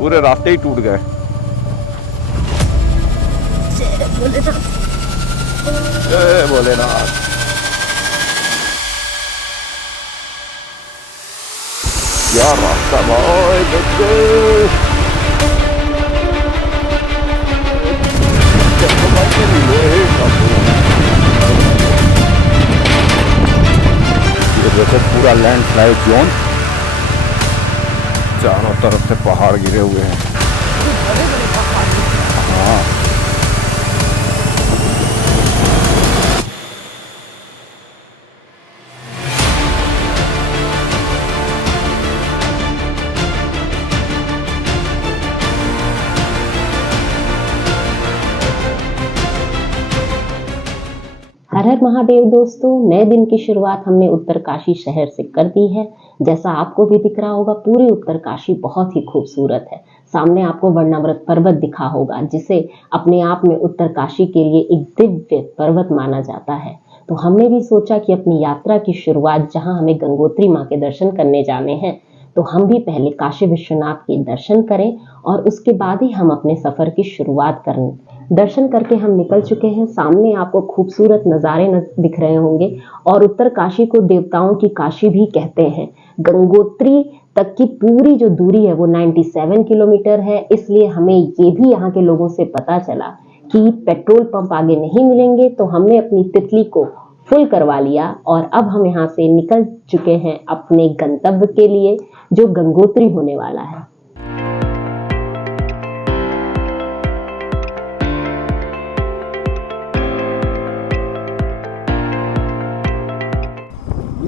पूरे रास्ते ही टूट गए। जय भोलेनाथ। क्या रास्ता भाई बच्चे। ये देखो पूरा लैंडस्लाइड जोन, चारों तरफ से पहाड़ गिरे हुए हैं। हाँ हर हर महादेव दोस्तों, नए दिन की शुरुआत हमने उत्तरकाशी शहर से कर दी है। जैसा आपको भी दिख रहा होगा, पूरी उत्तरकाशी बहुत ही खूबसूरत है। सामने आपको वर्णामृत पर्वत दिखा होगा, जिसे अपने आप में उत्तरकाशी के लिए एक दिव्य पर्वत माना जाता है। तो हमने भी सोचा कि अपनी यात्रा की शुरुआत, जहां हमें गंगोत्री माँ के दर्शन करने जाने हैं, तो हम भी पहले काशी विश्वनाथ के दर्शन करें और उसके बाद ही हम अपने सफर की शुरुआत करें। दर्शन करके हम निकल चुके हैं। सामने आपको खूबसूरत नज़ारे दिख रहे होंगे और उत्तरकाशी को देवताओं की काशी भी कहते हैं। गंगोत्री तक की पूरी जो दूरी है वो 97 किलोमीटर है। इसलिए हमें ये भी यहाँ के लोगों से पता चला कि पेट्रोल पंप आगे नहीं मिलेंगे, तो हमने अपनी तितली को फुल करवा लिया और अब हम यहाँ से निकल चुके हैं अपने गंतव्य के लिए, जो गंगोत्री होने वाला है।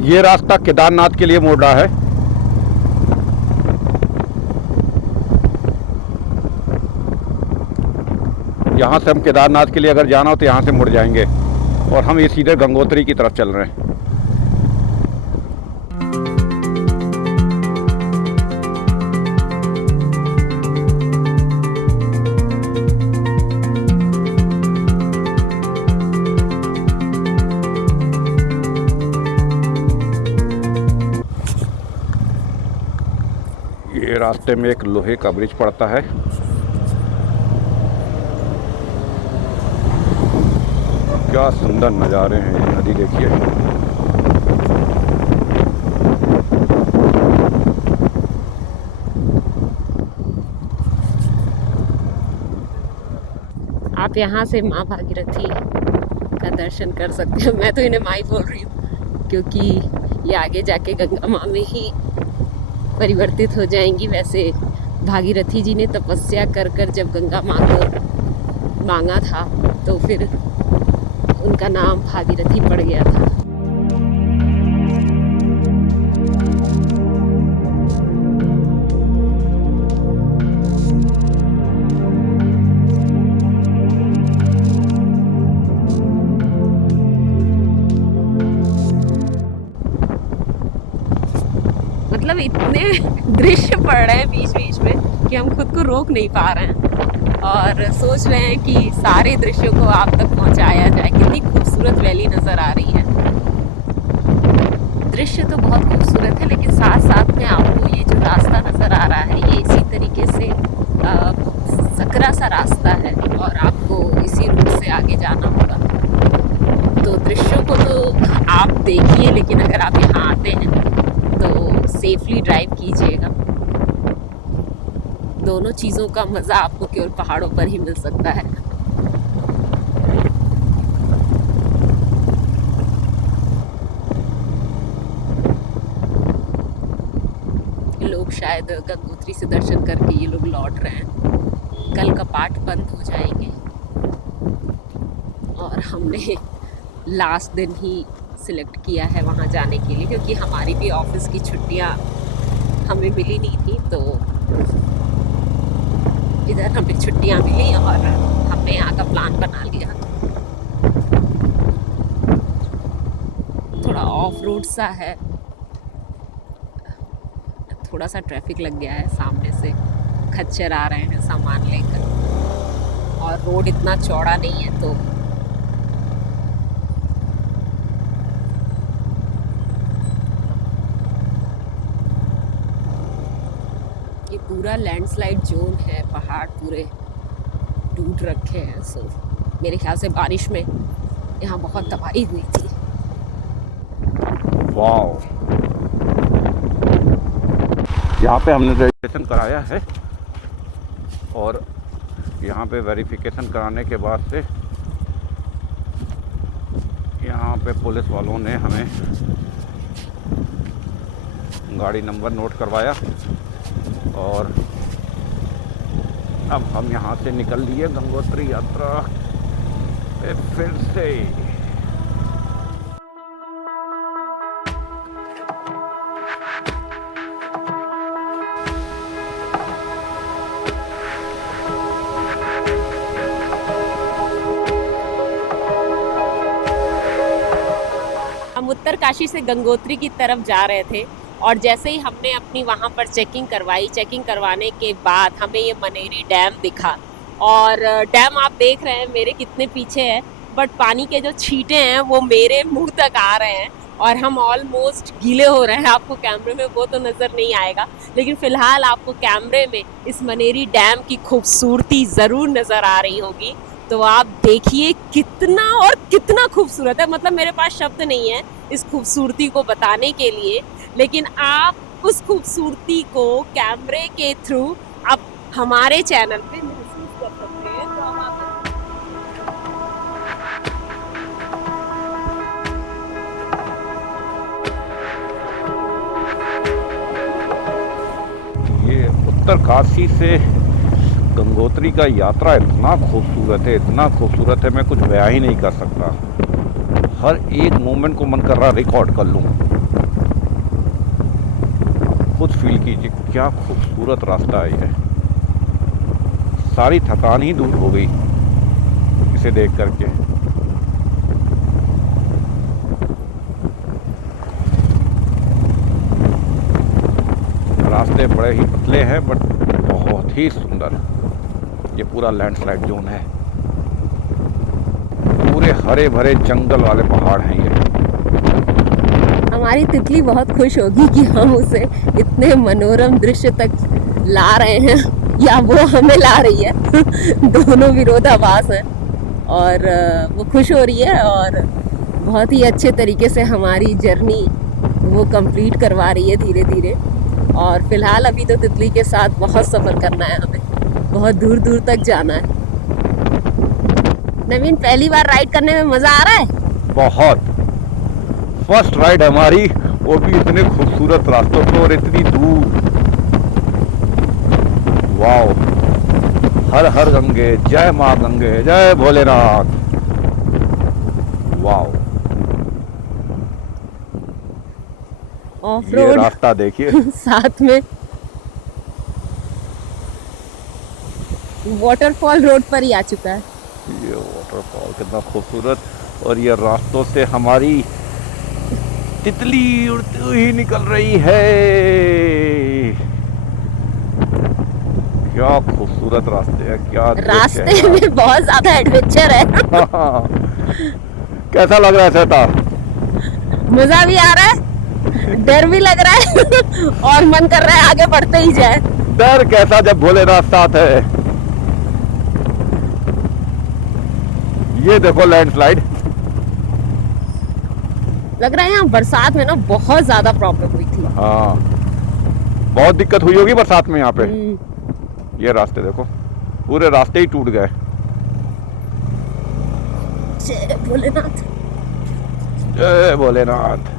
ये रास्ता केदारनाथ के लिए मोड़ रहा है। यहाँ से हम केदारनाथ के लिए अगर जाना हो तो यहाँ से मुड़ जाएंगे और हम ये सीधे गंगोत्री की तरफ चल रहे हैं। ये रास्ते में एक लोहे का ब्रिज पड़ता है। क्या सुंदर नज़ारे हैं, ये नदी देखिए। आप यहाँ से माँ भागीरथी का दर्शन कर सकते हैं। मैं तो इन्हें माँ ही बोल रही हूँ, क्योंकि ये आगे जाके गंगा माँ में ही परिवर्तित हो जाएंगी। वैसे भागीरथी जी ने तपस्या कर कर जब गंगा माँ को मांगा था, तो फिर उनका नाम भागीरथी पड़ गया था। मतलब इतने दृश्य पड़ रहे हैं बीच बीच में कि हम खुद को रोक नहीं पा रहे हैं और सोच रहे हैं कि सारे दृश्यों को आप तक पहुंचाया जाए। कितनी खूबसूरत वैली नज़र आ रही है। दृश्य तो बहुत खूबसूरत है, लेकिन साथ साथ में आपको ये जो रास्ता नज़र आ रहा है, ये इसी तरीके से सकरा सा रास्ता है और आपको इसी रूट से आगे जाना होगा। तो दृश्यों को तो आप देखिए, लेकिन अगर आप यहाँ आते हैं तो सेफली ड्राइव कीजिएगा। दोनों चीज़ों का मज़ा आपको केवल पहाड़ों पर ही मिल सकता है। लोग शायद गंगोत्री से दर्शन करके ये लोग लौट रहे हैं। कल कपाट बंद हो जाएंगे और हमने लास्ट दिन ही सिलेक्ट किया है वहाँ जाने के लिए, क्योंकि हमारी भी ऑफिस की छुट्टियाँ हमें मिली नहीं थी। तो इधर हमें छुट्टियाँ मिली और हमने यहाँ का प्लान बना लिया। थोड़ा ऑफ रोड सा है, थोड़ा सा ट्रैफिक लग गया है। सामने से खच्चर आ रहे हैं सामान लेकर और रोड इतना चौड़ा नहीं है, तो पूरा लैंडस्लाइड जोन है, पहाड़ पूरे टूट रखे हैं। सो मेरे ख्याल से बारिश में यहाँ बहुत तबाही हुई थी। वाओ, यहाँ पे हमने रजिस्ट्रेशन कराया है और यहाँ पे वेरिफिकेशन कराने के बाद से यहाँ पे पुलिस वालों ने हमें गाड़ी नंबर नोट करवाया और अब हम यहाँ से निकल लिए गंगोत्री यात्रा पे फिर से। हम उत्तरकाशी से गंगोत्री की तरफ जा रहे थे और जैसे ही हमने अपनी वहाँ पर चेकिंग करवाई, चेकिंग करवाने के बाद हमें ये मनेरी डैम दिखा। और डैम आप देख रहे हैं मेरे कितने पीछे है, बट पानी के जो छींटे हैं वो मेरे मुंह तक आ रहे हैं और हम ऑलमोस्ट गीले हो रहे हैं। आपको कैमरे में वो तो नज़र नहीं आएगा, लेकिन फ़िलहाल आपको कैमरे में इस मनेरी डैम की खूबसूरती ज़रूर नज़र आ रही होगी। तो आप देखिए कितना और कितना खूबसूरत है। मतलब मेरे पास शब्द नहीं है इस खूबसूरती को बताने के लिए, लेकिन आप उस खूबसूरती को कैमरे के थ्रू आप हमारे चैनल पे महसूस कर सकते हैं। तो अब आप ये उत्तरकाशी से गंगोत्री का यात्रा इतना खूबसूरत है, इतना खूबसूरत है, मैं कुछ बयां ही नहीं कर सकता। हर एक मोमेंट को मन कर रहा रिकॉर्ड कर लूं। खुद फील कीजिए क्या खूबसूरत रास्ता है ये। सारी थकान ही दूर हो गई इसे देख करके। रास्ते बड़े ही पतले हैं बट बहुत ही सुंदर। ये पूरा लैंडस्लाइड जोन है, पूरे हरे भरे जंगल वाले पहाड़ हैं ये। हमारी तितली बहुत खुश होगी कि हम उसे इतने मनोरम दृश्य तक ला रहे हैं या वो हमें ला रही है। दोनों विरोधाभास हैं और वो खुश हो रही है और बहुत ही अच्छे तरीके से हमारी जर्नी वो कंप्लीट करवा रही है धीरे धीरे। और फिलहाल अभी तो तितली के साथ बहुत सफ़र करना है, हमें बहुत दूर दूर तक जाना है। नवीन, पहली बार राइड करने में मज़ा आ रहा है? बहुत। फर्स्ट राइड हमारी, वो भी इतने खूबसूरत रास्तों पे और इतनी दूर। वाओ, हर हर गंगे, जय माँ गंगे, जय भोलेनाथ। वाओ, ऑफ ये रोड रास्ता देखिए। साथ में वाटरफॉल रोड पर ही आ चुका है। ये वाटरफॉल कितना खूबसूरत और ये रास्तों से हमारी तितली उड़ती हुई निकल रही है। क्या खूबसूरत रास्ते हैं, क्या दृश्य रास्ते है। में बहुत ज्यादा एडवेंचर है। कैसा लग रहा है श्वेता? मजा भी आ रहा है, डर भी लग रहा है और मन कर रहा है आगे बढ़ते ही जाए। डर कैसा जब भोलेनाथ साथ है। ये देखो लैंडस्लाइड। लग रहा है यहाँ बरसात में ना बहुत ज्यादा प्रॉब्लम हुई थी। हाँ, बहुत दिक्कत हुई होगी बरसात में यहाँ पे। ये रास्ते देखो, पूरे रास्ते ही टूट गए। जय भोलेनाथ, जय भोलेनाथ।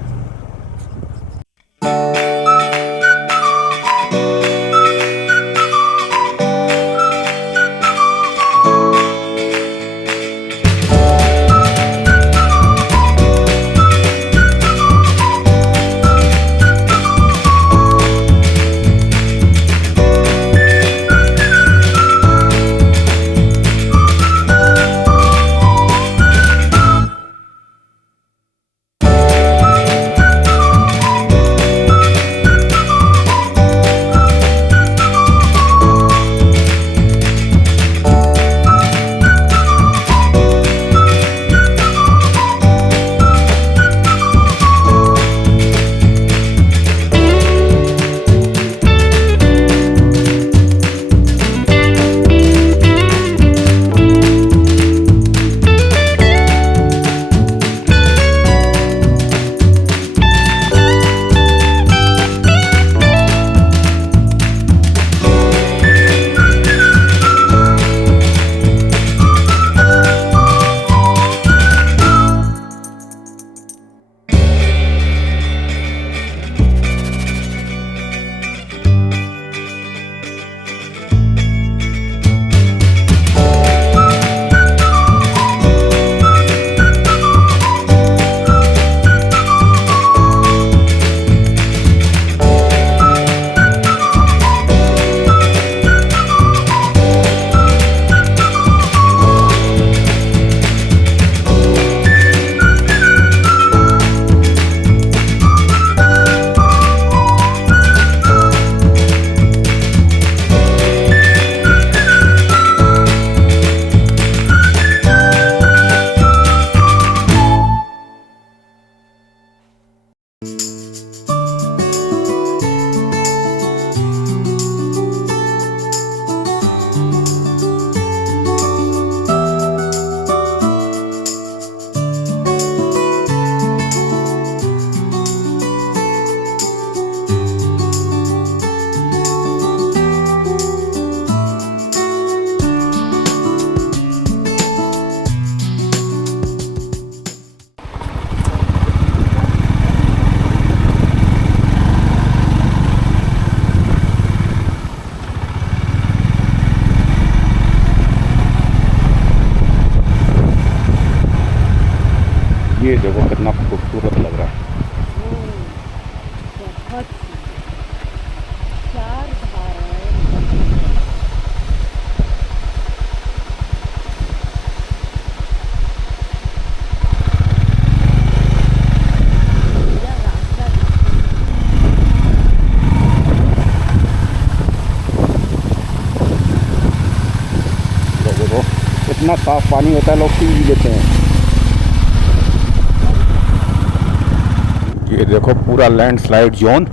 ये देखो कितना खूबसूरत लग रहा है। बहुत चार धाराएं। पूरा रास्ता देखो इतना साफ पानी होता है, लोग पी भी लेते हैं। ये देखो पूरा लैंडस्लाइड जोन,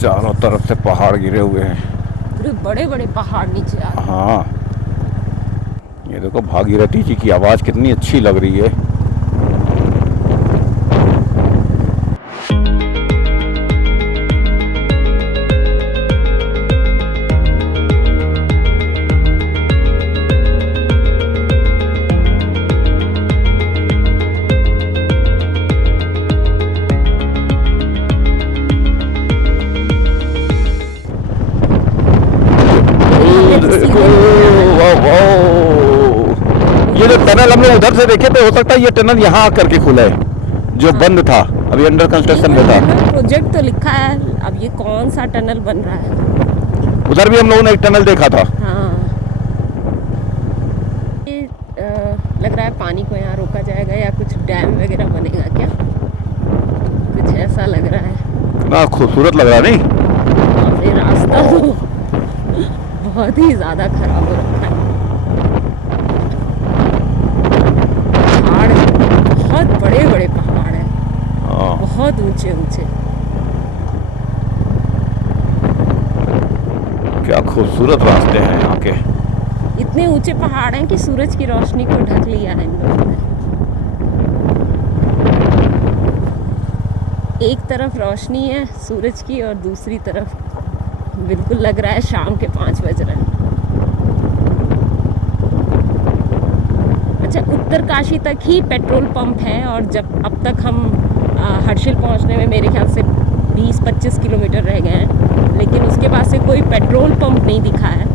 चारों तरफ से पहाड़ गिरे हुए हैं। पूरे बड़े बड़े पहाड़ नीचे आ रहे हाँ, ये देखो भागीरथी जी की आवाज़ कितनी अच्छी लग रही है। ये जो टनल हम लोग उधर से देखे थे, हो सकता है ये टनल यहाँ आकर के खुला है, जो बंद था, अभी अंडर कंस्ट्रक्शन में था। प्रोजेक्ट तो लिखा है, अब ये कौन सा टनल बन रहा है। उधर भी हम लोगों ने एक टनल देखा था। हाँ, ये लग रहा है पानी को यहाँ रोका जाएगा या कुछ डैम वगैरह बनेगा क्या, कुछ ऐसा लग रहा है। ना खूबसूरत लग रहा नहीं। और ये रास्ता तो बहुत ही ज़्यादा खराब हो रखा है। पहाड़, बहुत बड़े बड़े पहाड़ हैं, हाँ, बहुत ऊंचे ऊंचे। क्या खूबसूरत रास्ते हैं यहाँ के। इतने ऊंचे पहाड़ हैं कि सूरज की रोशनी को ढक लिया है इन लोगों ने। एक तरफ रोशनी है सूरज की और दूसरी तरफ बिल्कुल लग रहा है शाम के 5 बज रहे हैं। अच्छा, उत्तरकाशी तक ही पेट्रोल पंप है, और जब अब तक हम हर्षिल पहुंचने में मेरे ख्याल से 20-25 किलोमीटर रह गए हैं, लेकिन उसके पास से कोई पेट्रोल पंप नहीं दिखा है।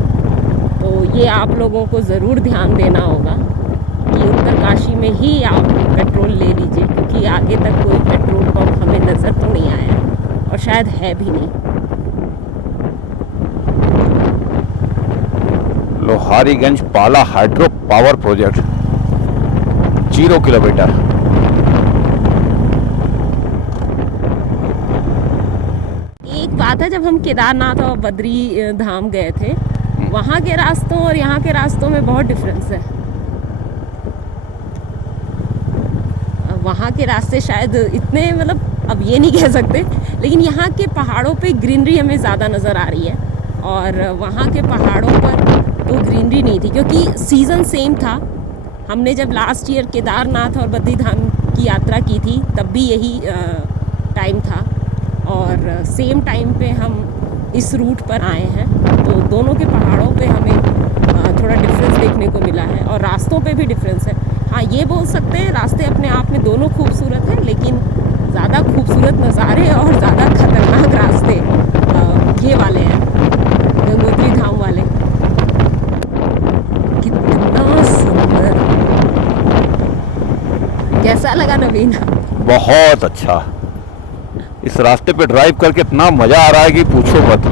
तो ये आप लोगों को ज़रूर ध्यान देना होगा कि उत्तरकाशी में ही आप पेट्रोल ले लीजिए, क्योंकि आगे तक कोई पेट्रोल पंप हमें नज़र तो नहीं आया और शायद है भी नहीं। लोहारीगंज पाला हाइड्रो पावर प्रोजेक्ट 0 किलोमीटर। एक बात है, जब हम केदारनाथ और बद्री धाम गए थे, वहाँ के रास्तों और यहाँ के रास्तों में बहुत डिफरेंस है। वहाँ के रास्ते शायद इतने, मतलब अब ये नहीं कह सकते, लेकिन यहाँ के पहाड़ों पे ग्रीनरी हमें ज़्यादा नज़र आ रही है, और वहाँ के पहाड़ों पर तो ग्रीनरी नहीं थी, क्योंकि सीज़न सेम था। हमने जब लास्ट ईयर केदारनाथ और बद्री धाम की यात्रा की थी, तब भी यही टाइम था, और सेम टाइम पे हम इस रूट पर आए हैं। तो दोनों के पहाड़ों पे हमें थोड़ा डिफरेंस देखने को मिला है, और रास्तों पे भी डिफरेंस है। हाँ, ये बोल सकते हैं रास्ते अपने आप में दोनों खूबसूरत हैं, लेकिन ज़्यादा खूबसूरत नज़ारे और ज़्यादा खतरनाक रास्ते ये वाले हैं, गंगोत्री धाम वाले। कितना सुंदर, कैसा लगा नवीन? बहुत अच्छा। इस रास्ते पे ड्राइव करके इतना मजा आ रहा है कि पूछो मत।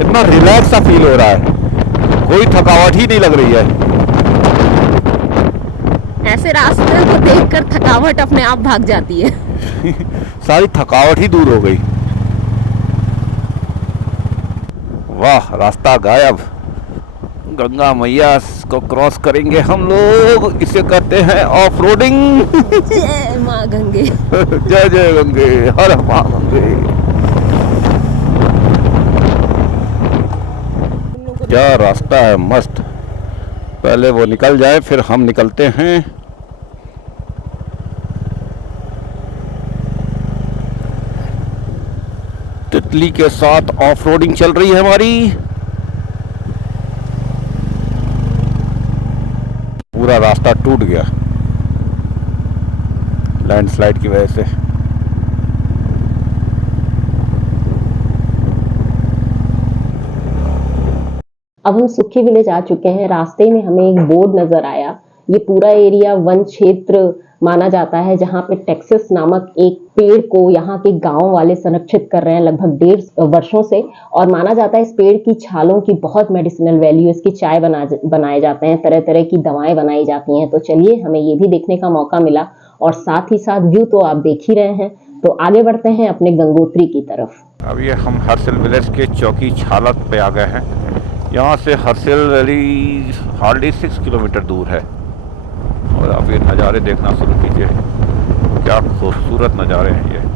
इतना रिलैक्स सा फील हो रहा है, कोई थकावट ही नहीं लग रही है। ऐसे रास्ते को देखकर थकावट अपने आप भाग जाती है। सारी थकावट ही दूर हो गई। वाह, रास्ता गायब। गंगा मैया को क्रॉस करेंगे हम लोग, इसे कहते हैं ऑफ रोडिंग। जय माँ गंगे। जय जय गंगे, हर माँ गंगे। क्या रास्ता है मस्त। पहले वो निकल जाए फिर हम निकलते हैं। तितली के साथ ऑफ रोडिंग चल रही है हमारी। पूरा रास्ता टूट गया लैंडस्लाइड की वजह से। अब हम सुखी विलेज आ चुके हैं। रास्ते में हमें एक बोर्ड नजर आया ये पूरा एरिया वन क्षेत्र माना जाता है, जहाँ पे टेक्सस नामक एक पेड़ को यहाँ के गांव वाले संरक्षित कर रहे हैं लगभग 1.5 वर्षों से। और माना जाता है इस पेड़ की छालों की बहुत मेडिसिनल वैल्यू, इसकी चाय बनाए जाते हैं, तरह तरह की दवाएं बनाई जाती हैं। तो चलिए, हमें ये भी देखने का मौका मिला और साथ ही साथ व्यू तो आप देख ही रहे हैं। तो आगे बढ़ते हैं अपने गंगोत्री की तरफ। अब ये हम हरसिल विलेज के चौकी छालत पे आ गए हैं। यहाँ से हरसिल वैली हार्डली 6 किलोमीटर दूर है। और अब ये नज़ारे देखना शुरू कीजिए, क्या खूबसूरत नज़ारे हैं ये।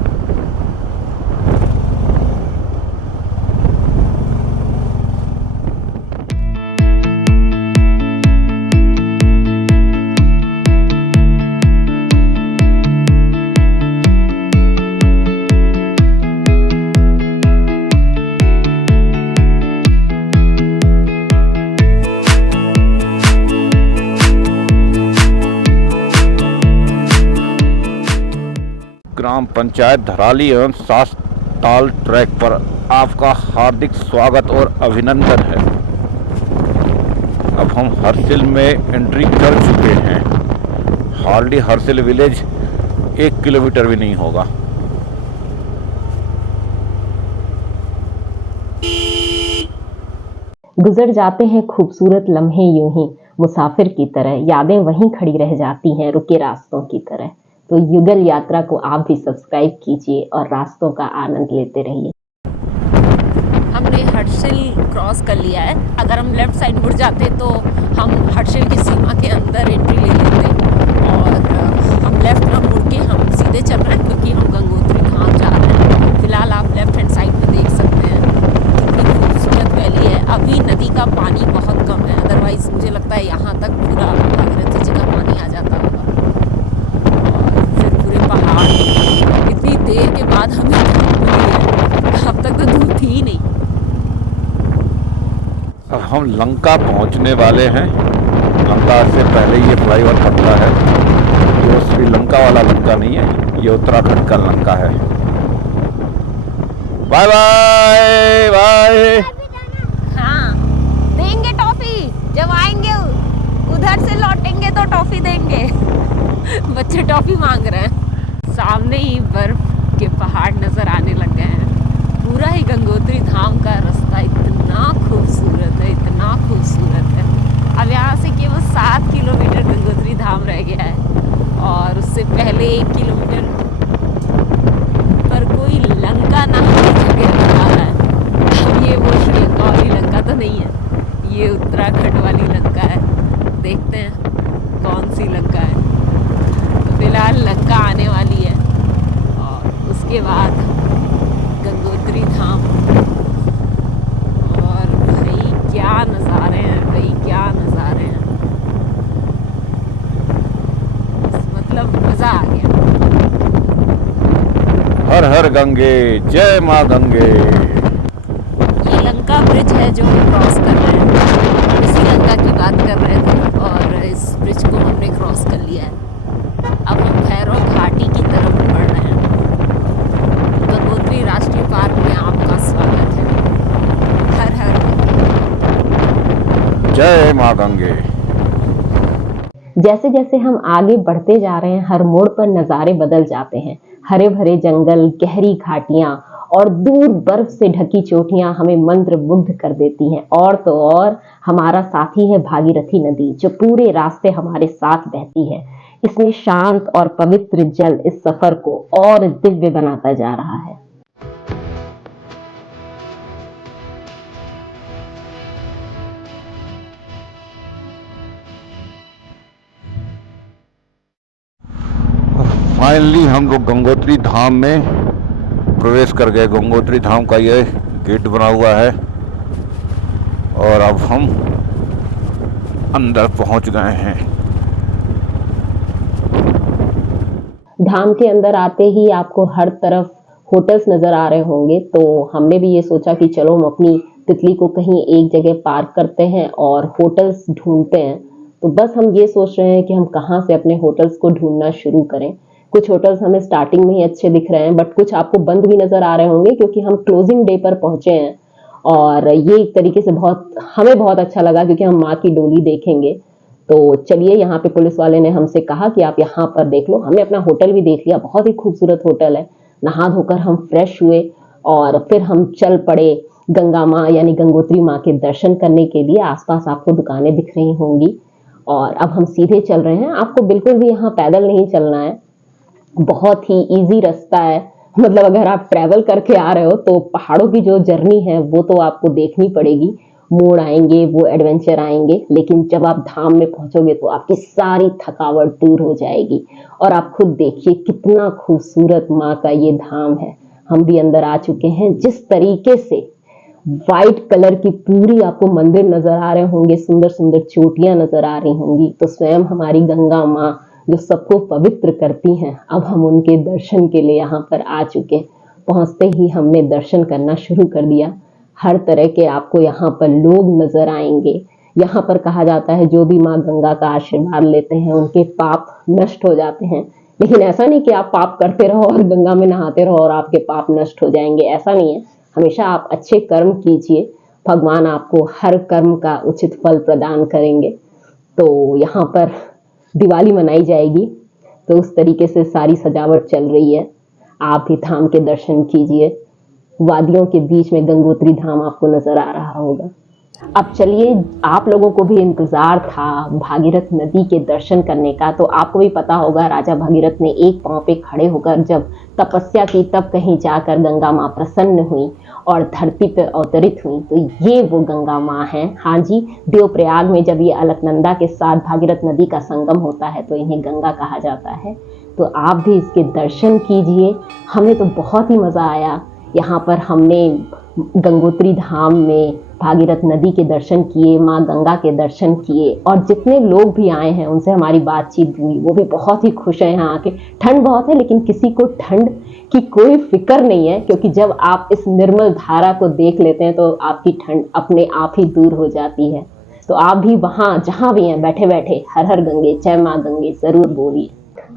ग्राम पंचायत धराली एवं सासताल ट्रैक पर आपका हार्दिक स्वागत और अभिनंदन है। अब हम हरसिल में एंट्री कर चुके हैं। हार्डली हरसिल विलेज 1 किलोमीटर भी नहीं होगा। गुजर जाते हैं खूबसूरत लम्हे यूं ही मुसाफिर की तरह, यादें वहीं खड़ी रह जाती हैं रुके रास्तों की तरह। तो युगल यात्रा को आप भी सब्सक्राइब कीजिए और रास्तों का आनंद लेते रहिए। हमने हर्षिल क्रॉस कर लिया है। अगर हम लेफ्ट साइड मुड़ जाते तो हम हर्षिल की सीमा के अंदर एंट्री ले लेते, और हम लेफ्ट ना मुड़ के हम सीधे चल रहे हैं क्योंकि हम गंगोत्री धाम जा रहे हैं। फिलहाल आप लेफ्ट हैंड साइड में देख सकते हैं कितनी खूबसूरत वैली है। अभी नदी का पानी बहुत कम है, अदरवाइज मुझे लगता है यहाँ तक पूरा भागीरथी जी का पानी आ जाता होगा। पहाड़, इतनी देर के बाद हमें धूप मिली है, अब तक तो धूप थी ही नहीं। अब हम लंका पहुंचने वाले हैं। लंका से पहले ये फ्लाईओवर पड़ता है। ये श्रीलंका वाला लंका नहीं है, ये उत्तराखंड का लंका है। Bye bye bye. हाँ, देंगे टॉफी जब आएंगे, उधर से लौटेंगे तो टॉफी देंगे। बच्चे टॉफी मांग रहे हैं। सामने ही बर्फ के पहाड़ नजर आने लग गए हैं। पूरा ही गंगोत्री धाम का रास्ता इतना खूबसूरत है, इतना खूबसूरत है। अब यहाँ से केवल 7 किलोमीटर गंगोत्री धाम रह गया है, और उससे पहले 1 किलोमीटर पर कोई लंका नाम की जगह बता रहा है। अब ये वो श्रीलंका वाली लंका तो नहीं है, ये उत्तराखंड वाली लंका है। देखते हैं कौन सी लंका है। फिलहाल लंका आने वाली है और उसके बाद गंगोत्री धाम। और भाई क्या नज़ारे हैं, भाई क्या नज़ारे हैं, मतलब मज़ा आ गया। हर हर गंगे, जय माँ गंगे। ये लंका ब्रिज है जो हम क्रॉस कर रहे हैं। इसी लंका की बात कर रहे थे और इस ब्रिज को हमने क्रॉस कर लिया है। अब हम भैरव घाटी की तरफ बढ़ रहे हैं। गंगोत्री राष्ट्रीय पार्क में आपका स्वागत है। हर हर जय माँ गंगे। जैसे जैसे हम आगे बढ़ते जा रहे हैं, हर मोड़ पर नज़ारे बदल जाते हैं। हरे भरे जंगल, गहरी घाटियां और दूर बर्फ से ढकी चोटियां हमें मंत्रमुग्ध कर देती हैं। और तो और हमारा साथी है भागीरथी नदी, जो पूरे रास्ते हमारे साथ बहती है। इसमें शांत और पवित्र जल इस सफर को और दिव्य बनाता जा रहा है। फाइनली हम लोग गंगोत्री धाम में प्रवेश कर गए। गंगोत्री धाम का ये गेट बना हुआ है और अब हम अंदर पहुंच गए हैं। धाम के अंदर आते ही आपको हर तरफ होटल्स नजर आ रहे होंगे, तो हमने भी ये सोचा कि चलो हम अपनी तितली को कहीं एक जगह पार्क करते हैं और होटल्स ढूंढते हैं। तो बस हम ये सोच रहे हैं कि हम कहाँ से अपने होटल्स को ढूंढना शुरू करें। कुछ होटल्स हमें स्टार्टिंग में ही अच्छे दिख रहे हैं, बट कुछ आपको बंद भी नजर आ रहे होंगे क्योंकि हम क्लोजिंग डे पर पहुंचे हैं। और ये एक तरीके से हमें बहुत अच्छा लगा क्योंकि हम माँ की डोली देखेंगे। तो चलिए, यहाँ पे पुलिस वाले ने हमसे कहा कि आप यहाँ पर देख लो। हमने अपना होटल भी देख लिया, बहुत ही खूबसूरत होटल है। नहा धोकर हम फ्रेश हुए और फिर हम चल पड़े गंगा माँ यानी गंगोत्री माँ के दर्शन करने के लिए। आसपास आपको दुकानें दिख रही होंगी और अब हम सीधे चल रहे हैं। आपको बिल्कुल भी यहाँ पैदल नहीं चलना है, बहुत ही इजी रास्ता है। मतलब अगर आप ट्रैवल करके आ रहे हो तो पहाड़ों की जो जर्नी है वो तो आपको देखनी पड़ेगी। मोड़ आएंगे, वो एडवेंचर आएंगे, लेकिन जब आप धाम में पहुंचोगे तो आपकी सारी थकावट दूर हो जाएगी। और आप खुद देखिए कितना खूबसूरत माँ का ये धाम है। हम भी अंदर आ चुके हैं। जिस तरीके से व्हाइट कलर की पूरी आपको मंदिर नजर आ रहे होंगे, सुंदर सुंदर चोटियां नजर आ रही होंगी, तो स्वयं हमारी गंगा माँ जो सबको पवित्र करती हैं, अब हम उनके दर्शन के लिए यहाँ पर आ चुके हैं। पहुंचते ही हमने दर्शन करना शुरू कर दिया। हर तरह के आपको यहाँ पर लोग नजर आएंगे। यहाँ पर कहा जाता है जो भी माँ गंगा का आशीर्वाद लेते हैं उनके पाप नष्ट हो जाते हैं। लेकिन ऐसा नहीं कि आप पाप करते रहो और गंगा में नहाते रहो और आपके पाप नष्ट हो जाएंगे, ऐसा नहीं है। हमेशा आप अच्छे कर्म कीजिए, भगवान आपको हर कर्म का उचित फल प्रदान करेंगे। तो यहाँ पर दिवाली मनाई जाएगी, तो उस तरीके से सारी सजावट चल रही है। आप भी धाम के दर्शन कीजिए। वादियों के बीच में गंगोत्री धाम आपको नजर आ रहा होगा। अब चलिए, आप लोगों को भी इंतजार था भागीरथ नदी के दर्शन करने का। तो आपको भी पता होगा राजा भागीरथ ने एक पांव पे खड़े होकर जब तपस्या की, तब कहीं जाकर गंगा माँ प्रसन्न हुई और धरती पर अवतरित हुई। तो ये वो गंगा माँ है। हाँ जी, देवप्रयाग में जब ये अलकनंदा के साथ भागीरथ नदी का संगम होता है तो इन्हें गंगा कहा जाता है। तो आप भी इसके दर्शन कीजिए। हमें तो बहुत ही मज़ा आया। यहाँ पर हमने गंगोत्री धाम में भागीरथ नदी के दर्शन किए, माँ गंगा के दर्शन किए, और जितने लोग भी आए हैं उनसे हमारी बातचीत हुई, वो भी बहुत ही खुश हैं यहाँ आके। ठंड बहुत है लेकिन किसी को ठंड की कोई फिक्र नहीं है, क्योंकि जब आप इस निर्मल धारा को देख लेते हैं तो आपकी ठंड अपने आप ही दूर हो जाती है। तो आप भी वहाँ जहाँ भी हैं बैठे बैठे हर हर गंगे, जय माँ गंगे जरूर बोलिए।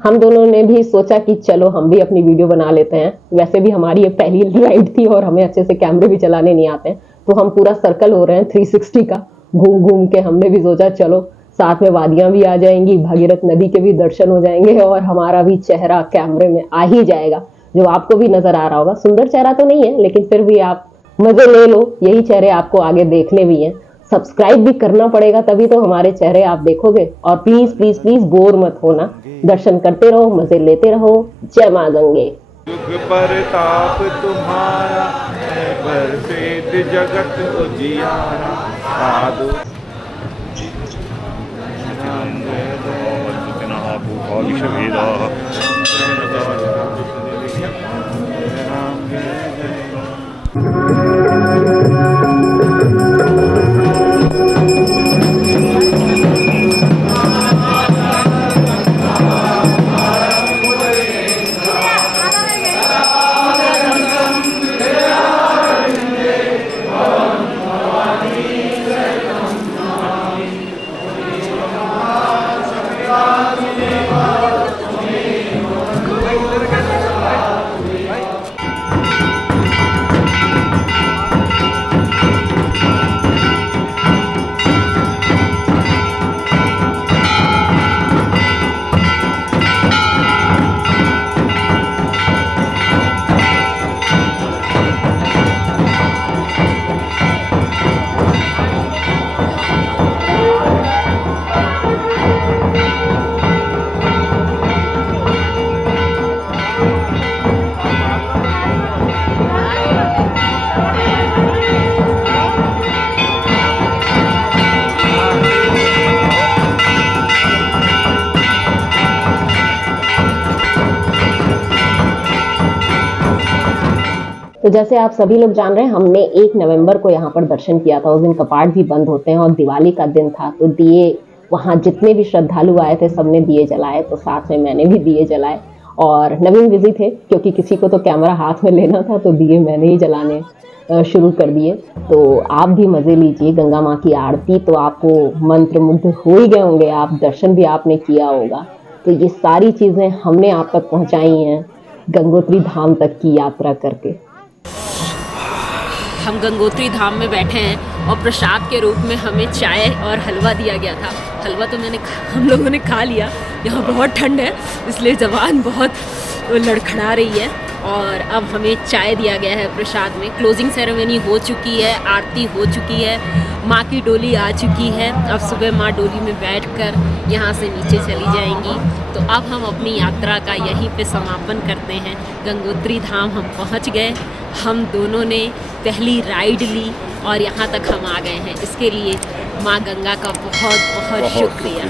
हम दोनों ने भी सोचा कि चलो हम भी अपनी वीडियो बना लेते हैं। वैसे भी हमारी ये पहली राइड थी और हमें अच्छे से कैमरे भी चलाने नहीं आते हैं, तो हम पूरा सर्कल हो रहे हैं 360 का, घूम घूम के। हमने भी सोचा चलो साथ में वादियां भी आ जाएंगी, भागीरथ नदी के भी दर्शन हो जाएंगे और हमारा भी चेहरा कैमरे में आ ही जाएगा, जो आपको भी नजर आ रहा होगा। सुंदर चेहरा तो नहीं है लेकिन फिर भी आप मजे ले लो, यही चेहरे आपको आगे देखने भी हैं। सब्सक्राइब भी करना पड़ेगा, तभी तो हमारे चेहरे आप देखोगे। और प्लीज प्लीज प्लीज बोर मत होना, दर्शन करते रहो, मजे लेते रहो। जय माँ गंगे। युग परताप तुम्हारा है, बरसेत जगत उजियारा। साधु तो जैसे आप सभी लोग जान रहे हैं, हमने 1 नवंबर को यहाँ पर दर्शन किया था। उस दिन कपाट भी बंद होते हैं और दिवाली का दिन था, तो दिए वहाँ जितने भी श्रद्धालु आए थे सबने दिए जलाए, तो साथ में मैंने भी दिए जलाए। और नवीन बिजी थे क्योंकि किसी को तो कैमरा हाथ में लेना था, तो दिए मैंने ही जलाने शुरू कर दिए। तो आप भी मजे लीजिए। गंगा माँ की आरती तो आपको मंत्रमुग्ध हो ही गए होंगे, आप दर्शन भी आपने किया होगा। तो ये सारी चीजें हमने आप तक पहुंचाई हैं गंगोत्री धाम तक की यात्रा करके। हम गंगोत्री धाम में बैठे हैं और प्रसाद के रूप में हमें चाय और हलवा दिया गया था। हलवा तो हम लोगों ने खा लिया। यहाँ बहुत ठंड है इसलिए ज़बान बहुत लड़खड़ा रही है। और अब हमें चाय दिया गया है प्रसाद में। क्लोजिंग सेरेमनी हो चुकी है, आरती हो चुकी है, माँ की डोली आ चुकी है। अब सुबह माँ डोली में बैठकर यहाँ से नीचे चली जाएंगी। तो अब हम अपनी यात्रा का यहीं पे समापन करते हैं। गंगोत्री धाम हम पहुँच गए। हम दोनों ने पहली राइड ली और यहाँ तक हम आ गए हैं। इसके लिए माँ गंगा का बहुत बहुत शुक्रिया।